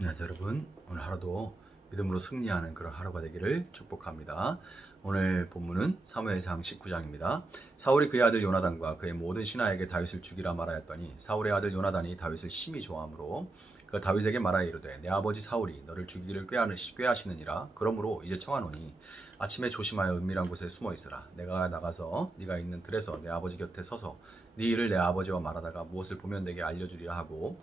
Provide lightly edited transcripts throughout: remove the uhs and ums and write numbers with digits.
안녕하세요 여러분. 오늘 하루도 믿음으로 승리하는 그런 하루가 되기를 축복합니다. 오늘 본문은 사무엘상 19장입니다. 사울이 그의 아들 요나단과 그의 모든 신하에게 다윗을 죽이라 말하였더니 사울의 아들 요나단이 다윗을 심히 좋아하므로 그 다윗에게 말하여 이르되 내 아버지 사울이 너를 죽이기를 꾀하시느니라. 그러므로 이제 청하노니 아침에 조심하여 은밀한 곳에 숨어 있으라. 내가 나가서 네가 있는 들에서 내 아버지 곁에 서서 네 일을 내 아버지와 말하다가 무엇을 보면 내게 알려주리라 하고,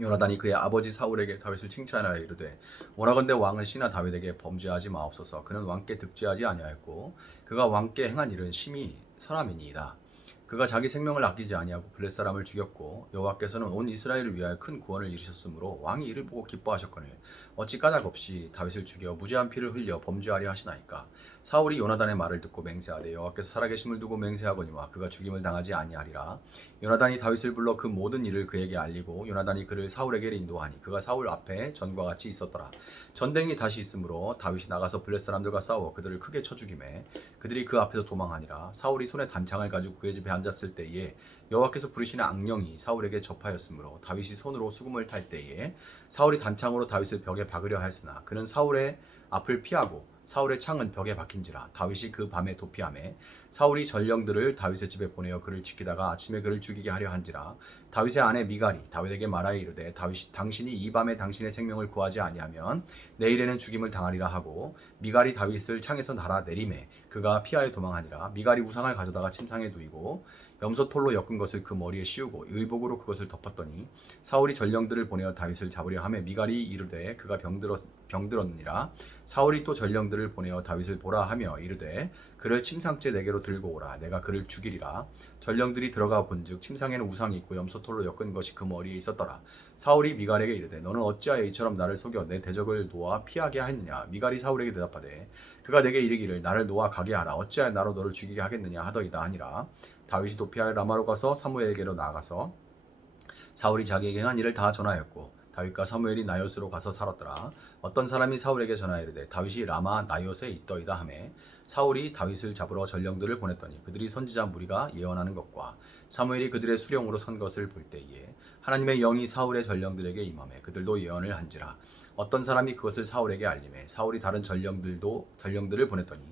요나단이 그의 아버지 사울에게 다윗을 칭찬하여 이르되 원하건대 왕은 신하 다윗에게 범죄하지 마옵소서. 그는 왕께 득죄하지 아니하였고 그가 왕께 행한 일은 심히 선함이니이다. 그가 자기 생명을 아끼지 아니하고 블렛 사람을 죽였고 여호와께서는 온 이스라엘을 위하여 큰 구원을 이루셨으므로 왕이 이를 보고 기뻐하셨거늘 어찌 까닭없이 다윗을 죽여 무죄한 피를 흘려 범죄하려 하시나이까. 사울이 요나단의 말을 듣고 맹세하되 여호와께서 살아계심을 두고 맹세하거니와 그가 죽임을 당하지 아니하리라. 요나단이 다윗을 불러 그 모든 일을 그에게 알리고 요나단이 그를 사울에게 인도하니 그가 사울 앞에 전과 같이 있었더라. 전쟁이 다시 있으므로 다윗이 나가서 블렛 사람들과 싸워 그들을 크게 쳐 죽이매 그들이 그 앞에서 도망하니라. 사울이 손에 단창을 가지고 그의 집에 앉았을 때에 여호와께서 부르시는 악령이 사울에게 접하였으므로 다윗이 손으로 수금을 탈 때에 사울이 단창으로 다윗을 벽에 박으려 하였으나 그는 사울의 앞을 피하고 사울의 창은 벽에 박힌지라. 다윗이 그 밤에 도피하매 사울이 전령들을 다윗의 집에 보내어 그를 지키다가 아침에 그를 죽이게 하려 한지라. 다윗의 아내 미갈이 다윗에게 말하여 이르되 당신이 이 밤에 당신의 생명을 구하지 아니하면 내일에는 죽임을 당하리라 하고, 미갈이 다윗을 창에서 날아 내리매 그가 피하여 도망하니라. 미갈이 우상을 가져다가 침상에 두이고 염소털로 엮은 것을 그 머리에 씌우고 의복으로 그것을 덮었더니 사울이 전령들을 보내어 다윗을 잡으려 하매 미갈이 이르되 그가 병들었느니라. 사울이 또 전령들을 보내어 다윗을 보라 하며 이르되 그를 침상째 내게로 들고 오라. 내가 그를 죽이리라. 전령들이 들어가 본즉 침상에는 우상이 있고 염소털로 엮은 것이 그 머리에 있었더라. 사울이 미갈에게 이르되 너는 어찌하여 이처럼 나를 속여 내 대적을 놓아 피하게 하였느냐. 미갈이 사울에게 대답하되 그가 내게 이르기를 나를 놓아 가게 하라. 어찌하여 나로 너를 죽이게 하겠느냐 하더이다 하니라. 다윗이 도피하여 라마로 가서 사무엘에게로 나아가서 사울이 자기에게 한 일을 다 전하였고 다윗과 사무엘이 나요스로 가서 살았더라. 어떤 사람이 사울에게 전하여 이르되 다윗이 라마 나요스에 있더이다 하매 사울이 다윗을 잡으러 전령들을 보냈더니 그들이 선지자 무리가 예언하는 것과 사무엘이 그들의 수령으로 선 것을 볼 때에 하나님의 영이 사울의 전령들에게 임하매 그들도 예언을 한지라. 어떤 사람이 그것을 사울에게 알림해 사울이 다른 전령들을 보냈더니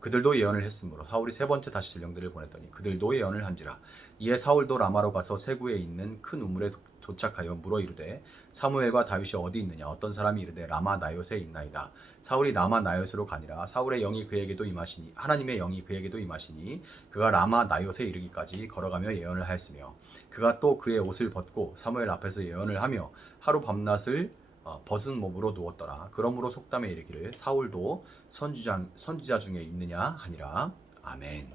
그들도 예언을 했으므로 사울이 세 번째 다시 전령들을 보냈더니 그들도 예언을 한지라. 이에 사울도 라마로 가서 세구에 있는 큰 우물에 도착하여 물어 이르되 사무엘과 다윗이 어디 있느냐. 어떤 사람이 이르되 라마 나요스에 있나이다. 사울이 라마 나요스로 가니라. 사울의 영이 그에게도 임하시니 하나님의 영이 그에게도 임하시니 그가 라마 나요스에 이르기까지 걸어가며 예언을 하였으며 그가 또 그의 옷을 벗고 사무엘 앞에서 예언을 하며 하루 밤낮을 벗은 몸으로 누웠더라. 그러므로 속담에 이르기를 사울도 선지자 중에 있느냐 하니라. 아멘.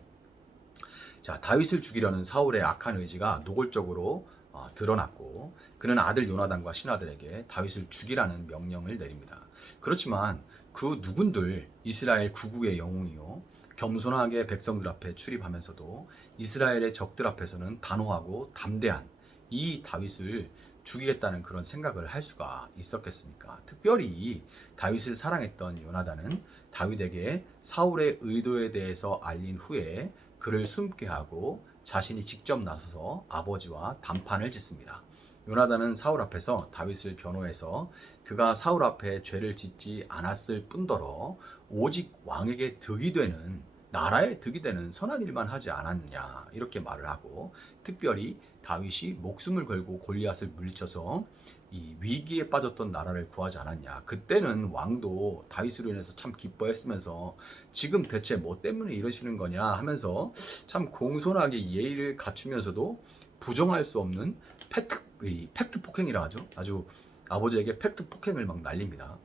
자, 다윗을 죽이려는 사울의 악한 의지가 노골적으로 드러났고 그는 아들 요나단과 신하들에게 다윗을 죽이라는 명령을 내립니다. 그렇지만 그 누군들 이스라엘 구국의 영웅이요 겸손하게 백성들 앞에 출입하면서도 이스라엘의 적들 앞에서는 단호하고 담대한 이 다윗을 죽이겠다는 그런 생각을 할 수가 있었겠습니까? 특별히 다윗을 사랑했던 요나단은 다윗에게 사울의 의도에 대해서 알린 후에 그를 숨게 하고 자신이 직접 나서서 아버지와 담판을 짓습니다. 요나단은 사울 앞에서 다윗을 변호해서 그가 사울 앞에 죄를 짓지 않았을 뿐더러 오직 왕에게 득이 되는 나라에 득이 되는 선한 일만 하지 않았느냐 이렇게 말을 하고, 특별히 다윗이 목숨을 걸고 골리앗을 물리쳐서 이 위기에 빠졌던 나라를 구하지 않았냐. 그때는 왕도 다윗으로 인해서 참 기뻐했으면서 지금 대체 뭐 때문에 이러시는 거냐 하면서 참 공손하게 예의를 갖추면서도 부정할 수 없는 팩트 폭행이라 하죠. 아주 아버지에게 팩트 폭행을 막 날립니다.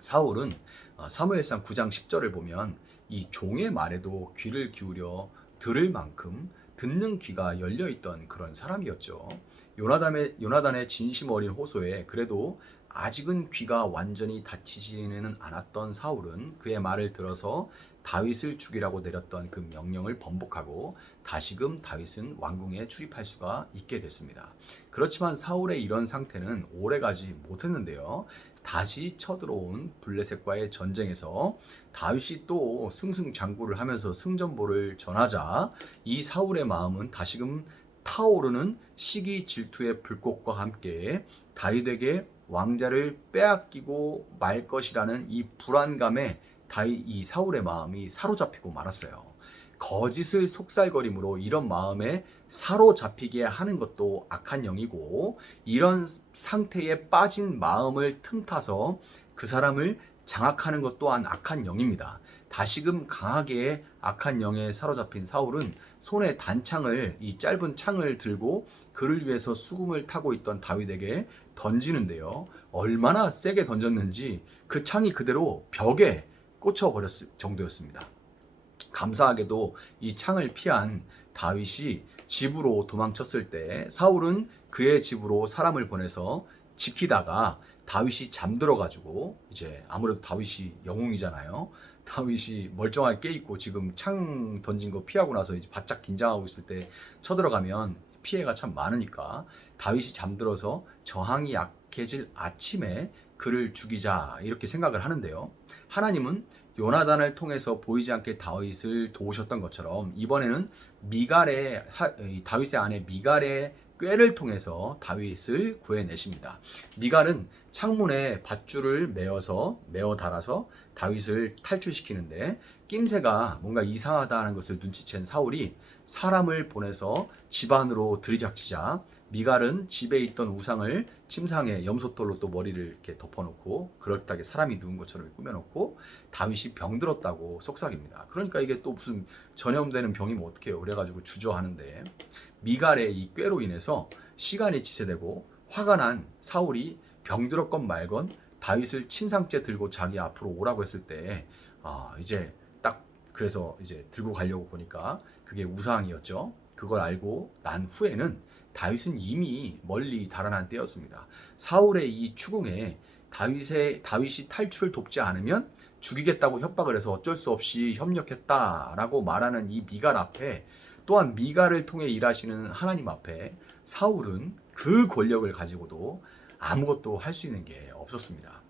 사울은 사무엘상 9장 10절을 보면 이 종의 말에도 귀를 기울여 들을 만큼 듣는 귀가 열려있던 그런 사람이었죠. 요나단의 진심 어린 호소에 그래도 아직은 귀가 완전히 닫히지는 않았던 사울은 그의 말을 들어서 다윗을 죽이라고 내렸던 그 명령을 번복하고 다시금 다윗은 왕궁에 출입할 수가 있게 됐습니다. 그렇지만 사울의 이런 상태는 오래가지 못했는데요. 다시 쳐들어온 블레셋과의 전쟁에서 다윗이 또 승승장구를 하면서 승전보를 전하자 이 사울의 마음은 다시금 타오르는 시기 질투의 불꽃과 함께 다윗에게 왕자를 빼앗기고 말 것이라는 이 불안감에 이 사울의 마음이 사로잡히고 말았어요. 거짓을 속살거림으로 이런 마음에 사로잡히게 하는 것도 악한 영이고, 이런 상태에 빠진 마음을 틈타서 그 사람을 장악하는 것 또한 악한 영입니다. 다시금 강하게 악한 영에 사로잡힌 사울은 손에 단창을, 이 짧은 창을 들고 그를 위해서 수금을 타고 있던 다윗에게 던지는데요. 얼마나 세게 던졌는지 그 창이 그대로 벽에 꽂혀버렸을 정도였습니다. 감사하게도 이 창을 피한 다윗이 집으로 도망쳤을 때 사울은 그의 집으로 사람을 보내서 지키다가 다윗이 잠들어 가지고, 이제 아무래도 다윗이 영웅이잖아요. 다윗이 멀쩡하게 깨 있고 지금 창 던진 거 피하고 나서 이제 바짝 긴장하고 있을 때 쳐들어가면 피해가 참 많으니까 다윗이 잠들어서 저항이 약해질 아침에 그를 죽이자, 이렇게 생각을 하는데요. 하나님은 요나단을 통해서 보이지 않게 다윗을 도우셨던 것처럼 이번에는 다윗의 아내 미갈의 꾀를 통해서 다윗을 구해내십니다. 미갈은 창문에 밧줄을 메어 달아서 다윗을 탈출시키는데, 낌새가 뭔가 이상하다는 것을 눈치챈 사울이 사람을 보내서 집 안으로 들이닥치자 미갈은 집에 있던 우상을 침상에 염소털로 또 머리를 이렇게 덮어놓고 그럴듯하게 사람이 누운 것처럼 꾸며놓고 다윗이 병들었다고 속삭입니다. 그러니까 이게 또 무슨 전염되는 병이면 어떡해요. 그래가지고 주저하는데, 미갈의 이 꾀로 인해서 시간이 지체되고 화가 난 사울이 병들었건 말건 다윗을 침상째 들고 자기 앞으로 오라고 했을 때, 이제 딱 그래서 이제 들고 가려고 보니까 그게 우상이었죠. 그걸 알고 난 후에는 다윗은 이미 멀리 달아난 때였습니다. 사울의 이 추궁에 다윗이 탈출을 돕지 않으면 죽이겠다고 협박을 해서 어쩔 수 없이 협력했다라고 말하는 이 미갈 앞에, 또한 미갈을 통해 일하시는 하나님 앞에 사울은 그 권력을 가지고도 아무것도 할 수 있는 게 없었습니다.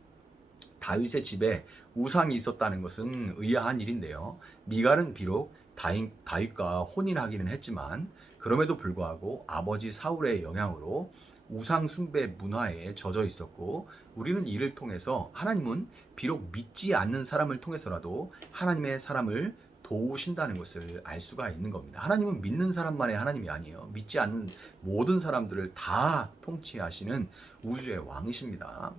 다윗의 집에 우상이 있었다는 것은 의아한 일인데요. 미갈은 비록 다윗과 혼인하기는 했지만 그럼에도 불구하고 아버지 사울의 영향으로 우상 숭배 문화에 젖어 있었고, 우리는 이를 통해서 하나님은 비록 믿지 않는 사람을 통해서라도 하나님의 사람을 도우신다는 것을 알 수가 있는 겁니다. 하나님은 믿는 사람만의 하나님이 아니에요. 믿지 않는 모든 사람들을 다 통치하시는 우주의 왕이십니다.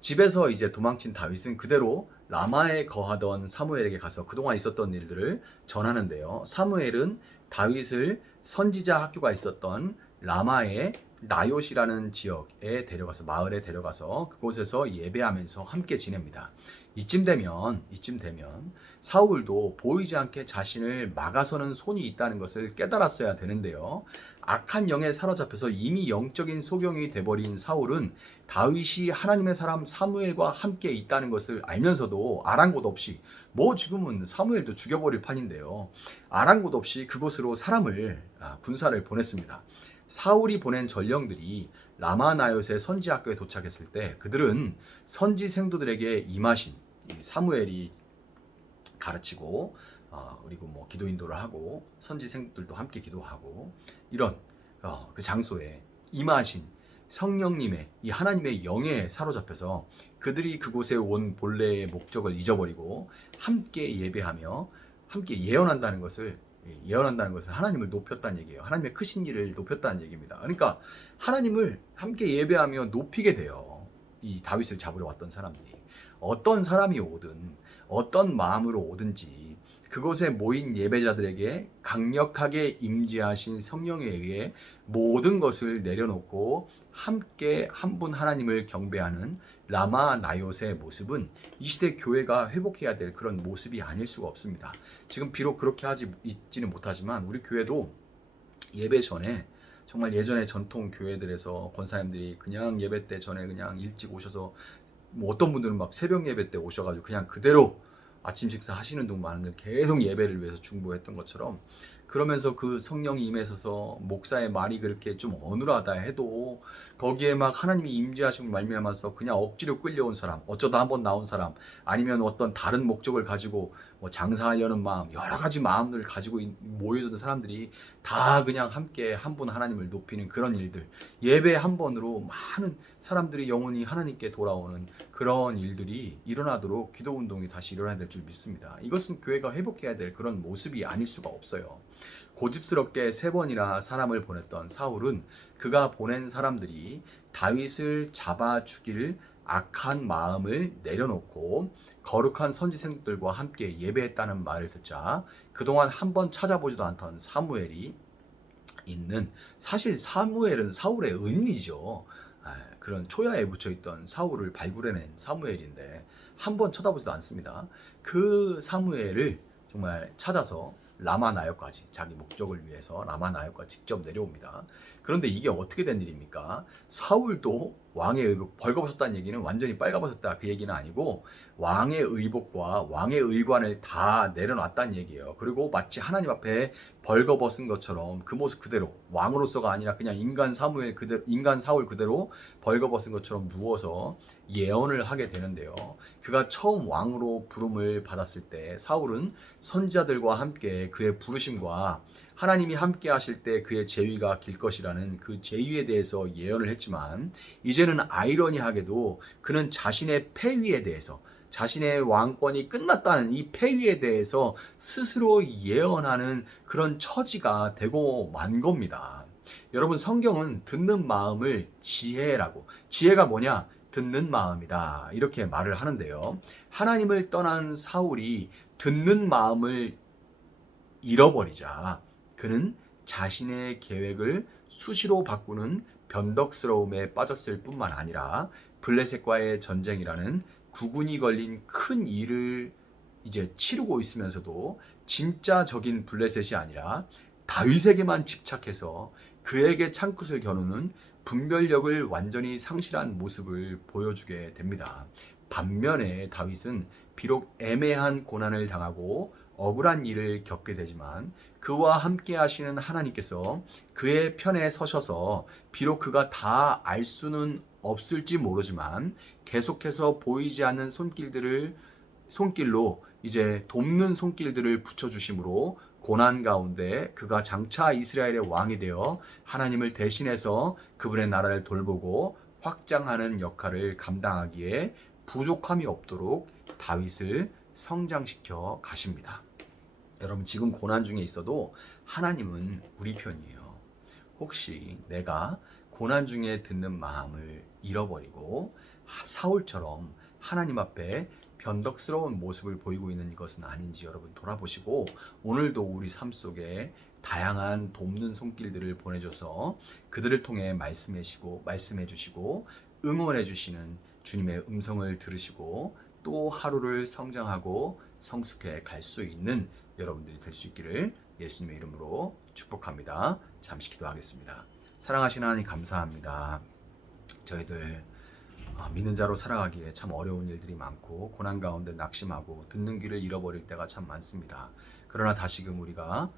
집에서 이제 도망친 다윗은 그대로 라마에 거하던 사무엘에게 가서 그동안 있었던 일들을 전하는데요. 사무엘은 다윗을 선지자 학교가 있었던 라마의 나요시라는 지역에 데려가서, 마을에 데려가서 그곳에서 예배하면서 함께 지냅니다. 이쯤 되면 사울도 보이지 않게 자신을 막아서는 손이 있다는 것을 깨달았어야 되는데요. 악한 영에 사로잡혀서 이미 영적인 소경이 돼버린 사울은 다윗이 하나님의 사람 사무엘과 함께 있다는 것을 알면서도 아랑곳 없이, 지금은 사무엘도 죽여버릴 판인데요, 아랑곳 없이 그곳으로 군사를 보냈습니다. 사울이 보낸 전령들이 라마나요스의 선지학교에 도착했을 때 그들은 선지 생도들에게 임하신 사무엘이 가르치고, 그리고 기도 인도를 하고 선지 생도들도 함께 기도하고, 이런 그 장소에 임하신 성령님의 이 하나님의 영에 사로잡혀서 그들이 그곳에 온 본래의 목적을 잊어버리고 함께 예배하며 함께 예언한다는 것을 하나님을 높였다는 얘기예요. 하나님의 크신 일을 높였다는 얘기입니다. 그러니까 하나님을 함께 예배하며 높이게 돼요. 이 다윗을 잡으러 왔던 사람들이 어떤 사람이 오든 어떤 마음으로 오든지 그곳에 모인 예배자들에게 강력하게 임재하신 성령에 의해 모든 것을 내려놓고 함께 한 분 하나님을 경배하는 라마 나요스의 모습은 이 시대 교회가 회복해야 될 그런 모습이 아닐 수가 없습니다. 지금 비록 그렇게 있지는 못하지만 우리 교회도 예배 전에, 정말 예전에 전통 교회들에서 권사님들이 그냥 예배 때 전에 그냥 일찍 오셔서, 어떤 분들은 막 새벽 예배 때 오셔가지고 그냥 그대로 아침 식사 하시는 분 많은데 계속 예배를 위해서 중보했던 것처럼, 그러면서 그 성령이 임해서서 목사의 말이 그렇게 좀 어눌하다 해도 거기에 막 하나님이 임재하심을 말미암아서 그냥 억지로 끌려온 사람, 어쩌다 한번 나온 사람, 아니면 어떤 다른 목적을 가지고 뭐 장사하려는 마음, 여러 가지 마음들을 가지고 모여든 사람들이 다 그냥 함께 한 분 하나님을 높이는 그런 일들, 예배 한 번으로 많은 사람들이 영혼이 하나님께 돌아오는 그런 일들이 일어나도록 기도 운동이 다시 일어나야 될 줄 믿습니다. 이것은 교회가 회복해야 될 그런 모습이 아닐 수가 없어요. 고집스럽게 3번이나 사람을 보냈던 사울은 그가 보낸 사람들이 다윗을 잡아 죽일 악한 마음을 내려놓고 거룩한 선지생들과 함께 예배했다는 말을 듣자 그동안 한번 찾아보지도 않던 사무엘이 있는, 사실 사무엘은 사울의 은인이죠. 그런 초야에 묻혀있던 사울을 발굴해낸 사무엘인데 한번 쳐다보지도 않습니다. 그 사무엘을 정말 찾아서 라마 나역까지, 자기 목적을 위해서 라마 나역까지 직접 내려옵니다. 그런데 이게 어떻게 된 일입니까? 사울도 왕의 의복, 벌거벗었다는 얘기는 완전히 빨가벗었다 그 얘기는 아니고 왕의 의복과 왕의 의관을 다 내려놨다는 얘기예요. 그리고 마치 하나님 앞에 벌거벗은 것처럼 그 모습 그대로, 왕으로서가 아니라 그냥 인간 사무엘 그대로, 인간 사울 그대로 벌거벗은 것처럼 누워서 예언을 하게 되는데요. 그가 처음 왕으로 부름을 받았을 때 사울은 선지자들과 함께 그의 부르심과 하나님이 함께 하실 때 그의 재위가 길 것이라는 그 재위에 대해서 예언을 했지만, 이제는 아이러니하게도 그는 자신의 패위에 대해서, 자신의 왕권이 끝났다는 이 패위에 대해서 스스로 예언하는 그런 처지가 되고 만 겁니다. 여러분, 성경은 듣는 마음을 지혜라고, 지혜가 뭐냐? 듣는 마음이다, 이렇게 말을 하는데요. 하나님을 떠난 사울이 듣는 마음을 잃어버리자 그는 자신의 계획을 수시로 바꾸는 변덕스러움에 빠졌을 뿐만 아니라 블레셋과의 전쟁이라는 구군이 걸린 큰 일을 이제 치르고 있으면서도 진짜적인 블레셋이 아니라 다윗에게만 집착해서 그에게 창굿을 겨누는 분별력을 완전히 상실한 모습을 보여주게 됩니다. 반면에 다윗은 비록 애매한 고난을 당하고 억울한 일을 겪게 되지만 그와 함께 하시는 하나님께서 그의 편에 서셔서 비록 그가 다 알 수는 없을지 모르지만 계속해서 보이지 않는 손길로 이제 돕는 손길들을 붙여주심으로 고난 가운데 그가 장차 이스라엘의 왕이 되어 하나님을 대신해서 그분의 나라를 돌보고 확장하는 역할을 감당하기에 부족함이 없도록 다윗을 성장시켜 가십니다. 여러분, 지금 고난 중에 있어도 하나님은 우리 편이에요. 혹시 내가 고난 중에 듣는 마음을 잃어버리고 사울처럼 하나님 앞에 변덕스러운 모습을 보이고 있는 것은 아닌지 여러분 돌아보시고, 오늘도 우리 삶 속에 다양한 돕는 손길들을 보내줘서 그들을 통해 말씀해 주시고 응원해 주시는 주님의 음성을 들으시고 또 하루를 성장하고 성숙해 갈 수 있는 여러분들이 될 수 있기를 예수님의 이름으로 축복합니다. 잠시 기도하겠습니다. 사랑하시는 하나님, 감사합니다. 저희들 믿는 자로 살아가기에 참 어려운 일들이 많고 고난 가운데 낙심하고 듣는 귀를 잃어버릴 때가 참 많습니다. 그러나 다시금 우리가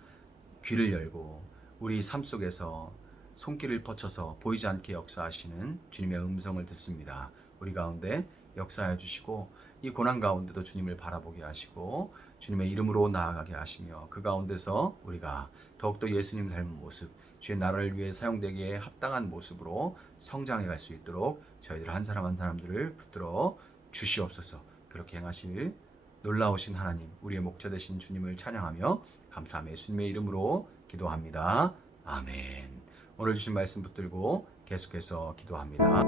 귀를 열고 우리 삶 속에서 손길을 뻗쳐서 보이지 않게 역사하시는 주님의 음성을 듣습니다. 우리 가운데 역사해 주시고 이 고난 가운데도 주님을 바라보게 하시고 주님의 이름으로 나아가게 하시며 그 가운데서 우리가 더욱더 예수님 닮은 모습, 주의 나라를 위해 사용되기에 합당한 모습으로 성장해 갈 수 있도록 저희들 한 사람 한 사람들을 붙들어 주시옵소서. 그렇게 행하실 놀라우신 하나님, 우리의 목자 되신 주님을 찬양하며 감사하며 예수님의 이름으로 기도합니다. 아멘. 오늘 주신 말씀 붙들고 계속해서 기도합니다.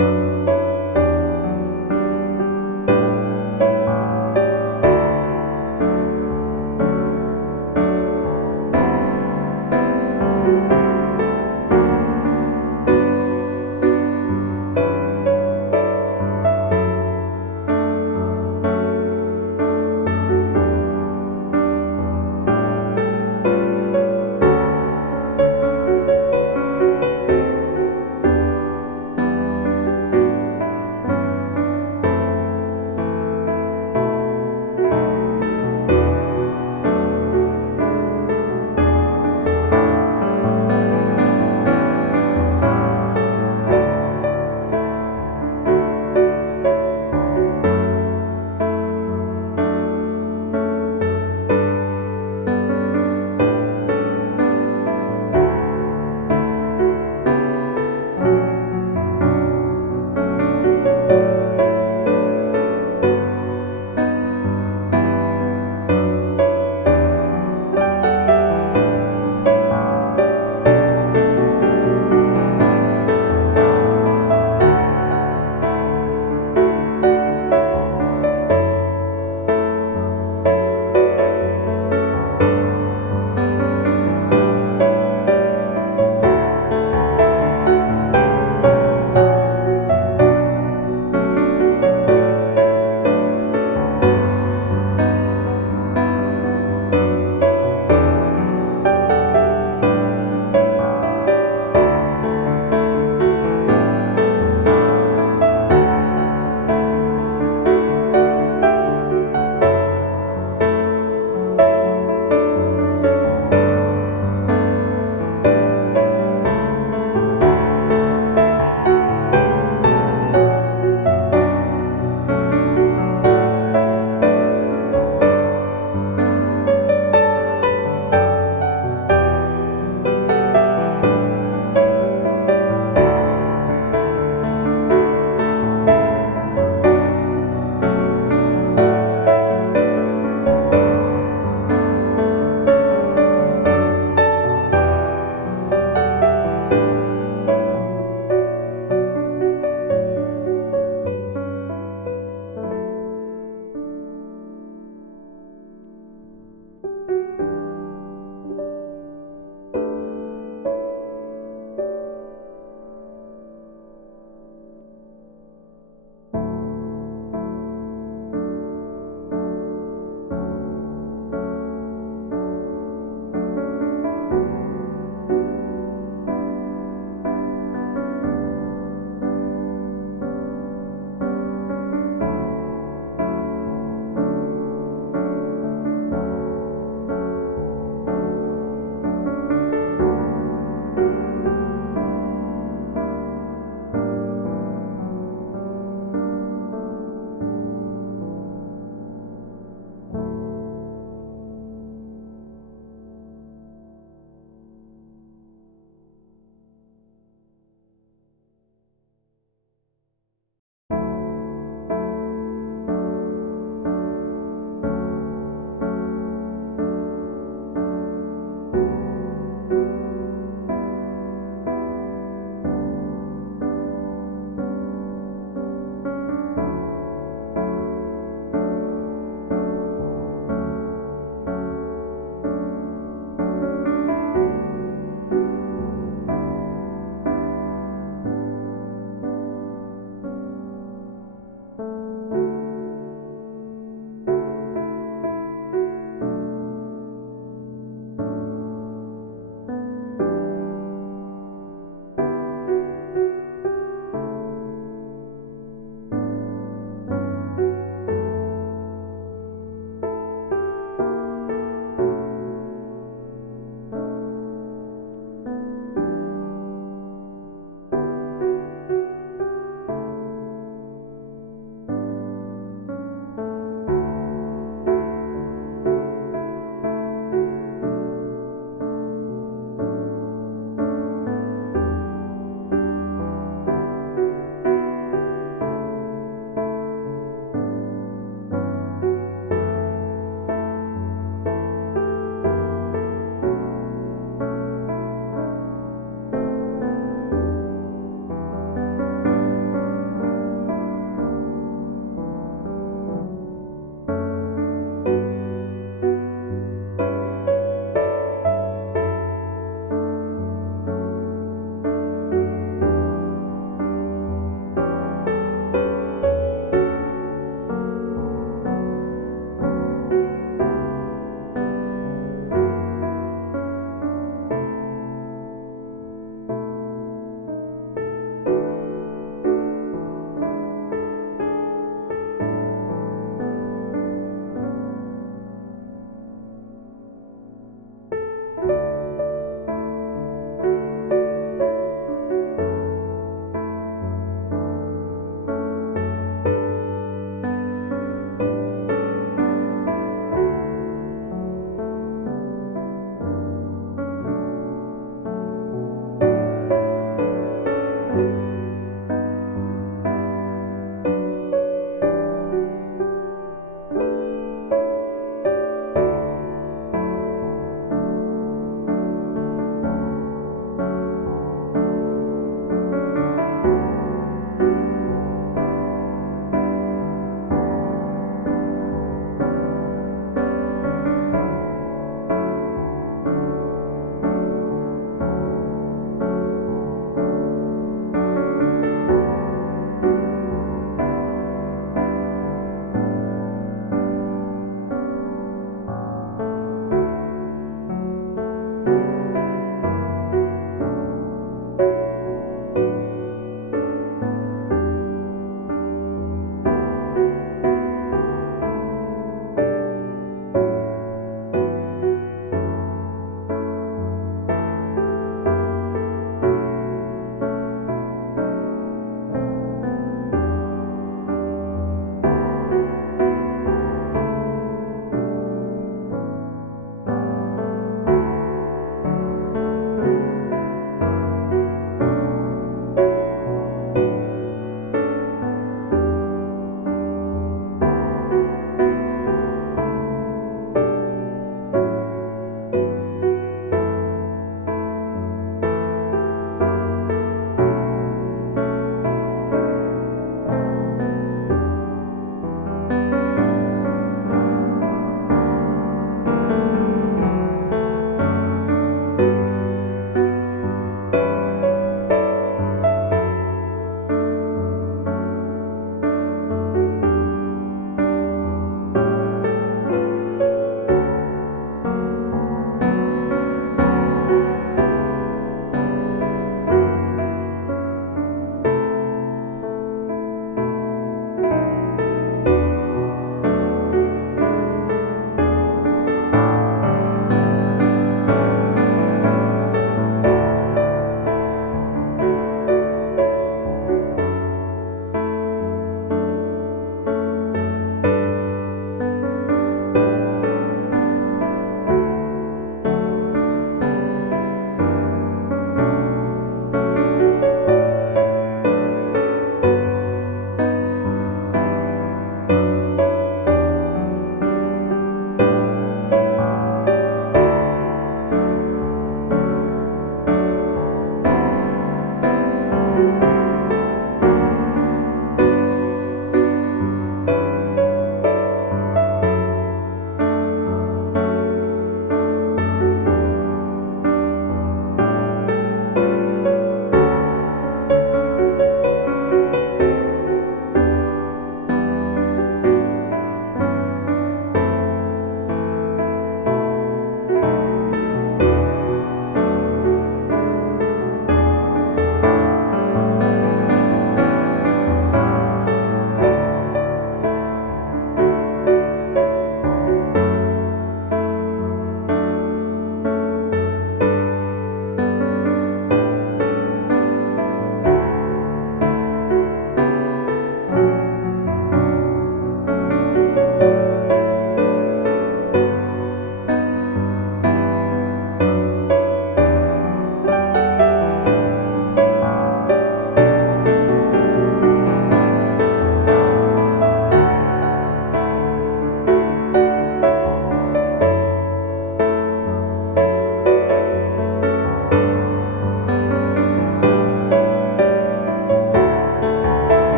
네.